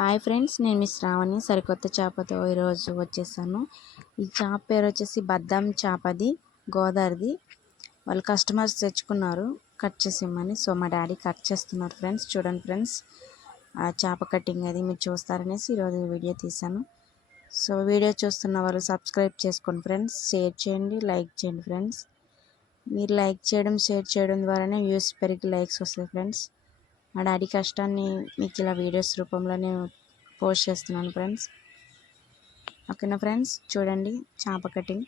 Hi friends, నేను miss రావణి సరికొత్త చేపతో ఈరోజు వచ్చేసాను. ఈ చేప పేరు వచ్చేసి బద్దాం చేపది, గోదావరిది. వాళ్ళు కస్టమర్స్ తెచ్చుకున్నారు కట్ చేసేయమని. సో మా డాడీ కట్ చేస్తున్నారు ఫ్రెండ్స్. చూడండి ఫ్రెండ్స్, ఆ చేప కటింగ్ అది మీరు చూస్తారనేసి ఈరోజు వీడియో తీశాను. సో వీడియో చూస్తున్న వాళ్ళు సబ్స్క్రైబ్ చేసుకోండి ఫ్రెండ్స్, షేర్ చేయండి, లైక్ చేయండి ఫ్రెండ్స్. మీరు లైక్ చేయడం, షేర్ చేయడం ద్వారానే వ్యూస్ పెరిగి లైక్స్ వస్తాయి ఫ్రెండ్స్. మా డాడీ కష్టాన్ని మీకు ఇలా వీడియోస్ రూపంలో నేను పోస్ట్ చేస్తున్నాను ఫ్రెండ్స్. ఓకేనా ఫ్రెండ్స్, చూడండి చేప కటింగ్.